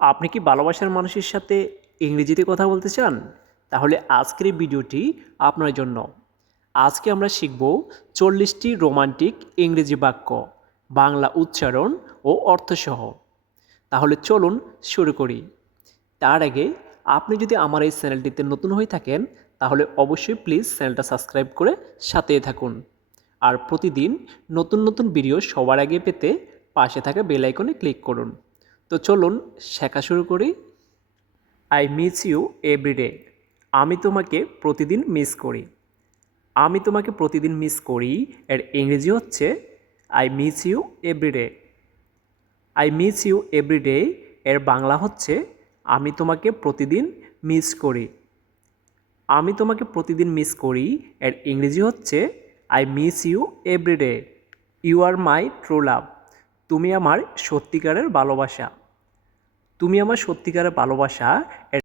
আপনি কি ভালোবাসার মানুষের সাথে ইংরেজিতে কথা বলতে চান? তাহলে আজকের এই ভিডিওটি আপনার জন্য। আজকে আমরা শিখব 40টি রোমান্টিক ইংরেজি বাক্য, বাংলা উচ্চারণ ও অর্থসহ। তাহলে চলুন শুরু করি। তার আগে আপনি যদি আমার এই চ্যানেলটিতে নতুন হয়ে থাকেন, তাহলে অবশ্যই প্লিজ চ্যানেলটা সাবস্ক্রাইব করে সাথেই থাকুন। আর প্রতিদিন নতুন নতুন ভিডিও সবার আগে পেতে পাশে থাকা বেল আইকনে ক্লিক করুন। তো চলুন শেখা শুরু করি। I miss you everyday. আমি তোমাকে প্রতিদিন মিস করি। আমি তোমাকে প্রতিদিন মিস করি এর ইংরেজি হচ্ছে I miss you everyday. I miss you everyday এর বাংলা হচ্ছে আমি তোমাকে প্রতিদিন মিস করি। আমি তোমাকে প্রতিদিন মিস করি এর ইংরেজি হচ্ছে I miss you everyday. You are my true love. তুমি আমার সত্যিকারের ভালোবাসা। তুমি আমার সত্যিকারের ভালোবাসা এর